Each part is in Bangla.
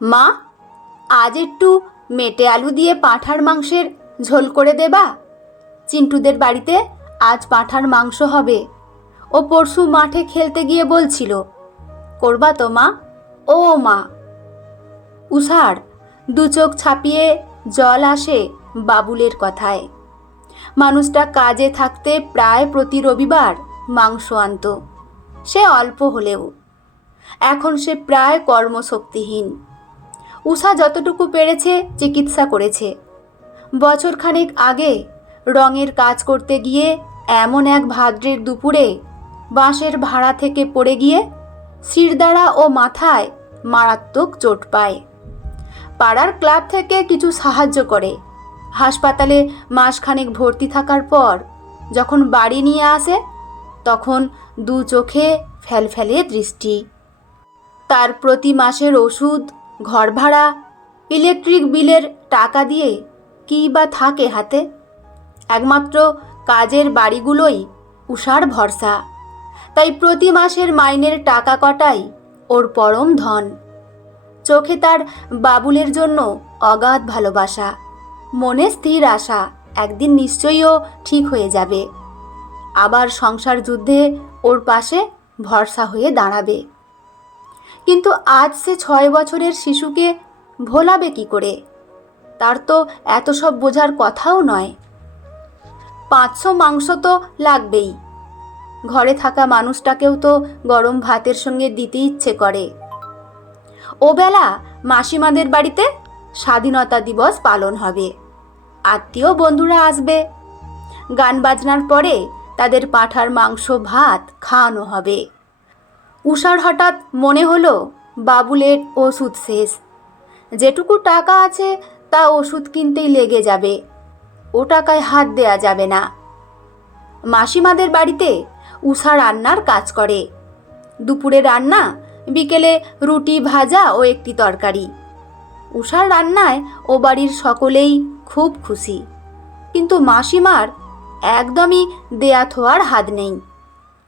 মা, আজ একটু মেটে আলু দিয়ে পাঁঠার মাংসের ঝোল করে দেবা? চিন্টুদের বাড়িতে আজ পাঁঠার মাংস হবে। ও পরশু মাঠে খেলতে গিয়ে বলছিল। করবা তো মা? ও মা। উষার দু চোখ ছাপিয়ে জল আসে বাবুলের কথায়। মানুষটা কাজে থাকতে প্রায় প্রতি রবিবার মাংস আনত। সে অল্প হলেও এখন সে প্রায় কর্মশক্তিহীন। উষা যতটুকু পেরেছে চিকিৎসা করেছে। বছরখানেক আগে রঙের কাজ করতে গিয়ে এমন এক ভাদ্রের দুপুরে বাঁশের ভাড়া থেকে পড়ে গিয়ে শিরদাঁড়া ও মাথায় মারাত্মক চোট পায়। পাড়ার ক্লাব থেকে কিছু সাহায্য করে। হাসপাতালে মাসখানেক ভর্তি থাকার পর যখন বাড়ি নিয়ে আসে তখন দু চোখে ফ্যালফ্যালে দৃষ্টি। তার প্রতি মাসের ওষুধ, ঘর ভাড়া, ইলেকট্রিক বিলের টাকা দিয়ে কী বা থাকে হাতে? একমাত্র কাজের বাড়িগুলোই উষার ভরসা। তাই প্রতি মাসের মাইনের টাকা কটাই ওর পরম ধন। চোখে তার বাবুলের জন্য অগাধ ভালোবাসা, মনে স্থির আশা একদিন নিশ্চয়ই ও ঠিক হয়ে যাবে। আবার সংসার যুদ্ধে ওর পাশে ভরসা হয়ে দাঁড়াবে। কিন্তু আজ সে 6 বছরের শিশুকে ভোলাবে কি করে? তার তো এত সব বোঝার কথাও নয়। 500 মাংস তো লাগবেই। ঘরে থাকা মানুষটাকেও তো গরম ভাতের সঙ্গে দিতে ইচ্ছে করে। ওবেলা মাসিমাদের বাড়িতে স্বাধীনতা দিবস পালন হবে। আত্মীয় বন্ধুরা আসবে। গান বাজনার পরে তাদের পাঁঠার মাংস ভাত খাওয়ানো হবে। উষার হঠাৎ মনে হলো বাবুলের ওষুধ শেষ। যেটুকু টাকা আছে তা ওষুধ কিনতেই লেগে যাবে। ও টাকায় হাত দেয়া যাবে না। মাসিমাদের বাড়িতে উষা রান্নার কাজ করে। দুপুরে রান্না, বিকেলে রুটি ভাজা ও একটি তরকারি। উষার রান্নায় ও বাড়ির সকলেই খুব খুশি। কিন্তু মাসিমার একদমই দেয়া থোয়ার হাত নেই।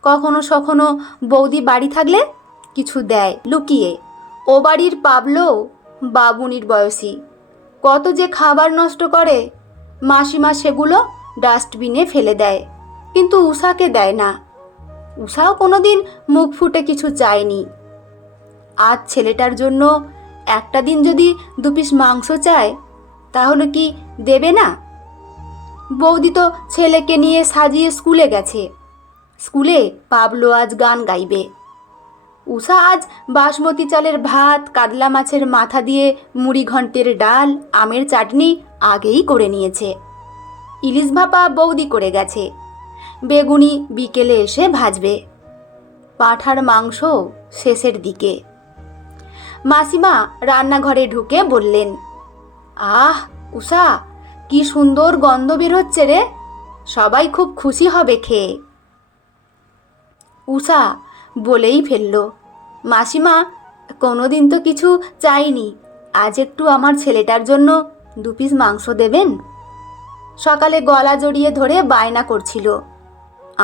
কখনো সখনো বৌদি বাড়ি থাকলে কিছু দেয় লুকিয়ে। ও বাড়ির পাবলো বাবুনির বয়সী। কত যে খাবার নষ্ট করে, মাসিমা সেগুলো ডাস্টবিনে ফেলে দেয়, কিন্তু উষাকে দেয় না। উষাও কোনোদিন মুখ ফুটে কিছু চায়নি। আজ ছেলেটার জন্য একটা দিন যদি 2 পিস মাংস চায় তাহলে কি দেবে না? বৌদি তো ছেলেকে নিয়ে সাজিয়ে স্কুলে গেছে। স্কুলে পাবলো আজ গান গাইবে। উষা আজ বাসমতি চালের ভাত, কাতলা মাছের মাথা দিয়ে মুড়ি ঘন্টের ডাল, আমের চাটনি আগেই করে নিয়েছে। ইলিশ ভাপা বৌদি করে গেছে। বেগুনি বিকেলে এসে ভাজবে। পাঁঠার মাংস শেষের দিকে। মাসিমা রান্নাঘরে ঢুকে বললেন, আহ উষা, কি সুন্দর গন্ধ বের হচ্ছে রে। সবাই খুব খুশি হবে খেয়ে। উষা বলেই ফেলল, মাসিমা কোনোদিন তো কিছু চাইনি, আজ একটু আমার ছেলেটার জন্য 2 পিস মাংস দেবেন? সকালে গলা জড়িয়ে ধরে বায়না করছিল,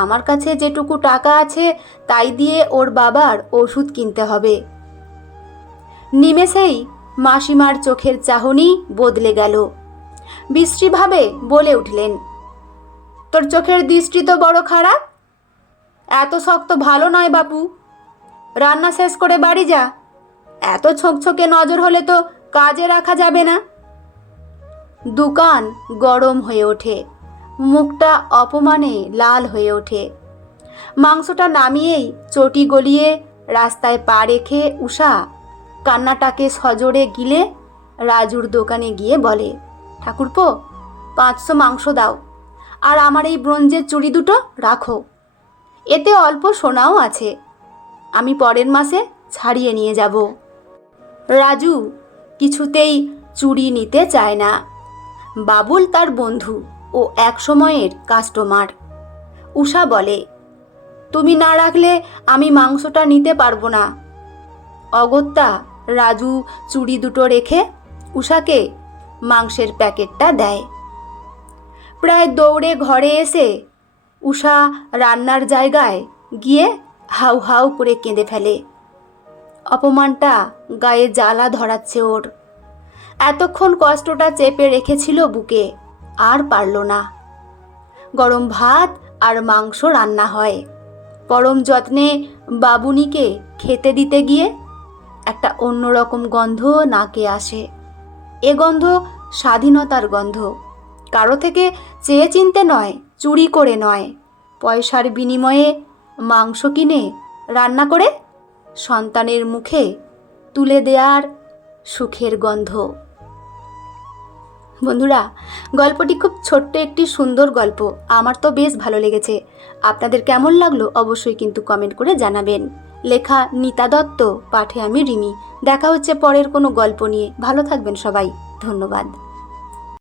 আমার কাছে যেটুকু টাকা আছে তাই দিয়ে ওর বাবার ওষুধ কিনতে হবে। নিমেষেই মাসিমার চোখের চাহনি বদলে গেল। বিশ্রীভাবে বলে উঠলেন, তোর চোখের দৃষ্টি তো বড় খারাপ। এত শক্ত ভালো নয় বাপু। রান্না শেষ করে বাড়ি যা। এত ছোকছোকে নজর হলে তো কাজে রাখা যাবে না। দোকান গরম হয়ে ওঠে, মুখটা অপমানে লাল হয়ে ওঠে। মাংসটা নামিয়েই চটি গলিয়ে রাস্তায় পা রেখে উষা কান্নাটাকে সজোরে গিলে রাজুর দোকানে গিয়ে বলে, ঠাকুরপো 500 মাংস দাও, আর আমার এই ব্রোঞ্জের চুড়ি দুটো রাখো। এতে অল্প সোনাও আছে, আমি পরের মাসে ছাড়িয়ে নিয়ে যাব। রাজু কিছুতেই চুড়ি নিতে চায় না। বাবুল তার বন্ধু ও এক সময়ের কাস্টমার। উষা বলে, তুমি না রাখলে আমি মাংসটা নিতে পারবো না। অগত্যা রাজু চুড়ি দুটো রেখে উষাকে মাংসের প্যাকেটটা দেয়। প্রায় দৌড়ে ঘরে এসে উষা রান্নার জায়গায় গিয়ে হাউ হাউ করে কেঁদে ফেলে। অপমানটা গায়ে জ্বালা ধরাচ্ছে ওর। এতক্ষণ কষ্টটা চেপে রেখেছিল বুকে, আর পারল না। গরম ভাত আর মাংস রান্না হয়। পরম যত্নে বাবুনিকে খেতে দিতে গিয়ে একটা অন্যরকম গন্ধ নাকে আসে। এ গন্ধ স্বাধীনতার গন্ধ। কারো থেকে চেয়ে চিনতে নয়, চুরি করে নয়, পয়সার বিনিময়ে মাংস কিনে রান্না করে সন্তানের মুখে তুলে দেওয়ার সুখের গন্ধ। বন্ধুরা, গল্পটি খুব ছোট্ট একটি সুন্দর গল্প। আমার তো বেশ ভালো লেগেছে। আপনাদের কেমন লাগলো অবশ্যই কিন্তু কমেন্ট করে জানাবেন। লেখা নিতা দত্ত, পাঠে আমি রিমি। দেখা হচ্ছে পরের কোনো গল্প নিয়ে। ভালো থাকবেন সবাই। ধন্যবাদ।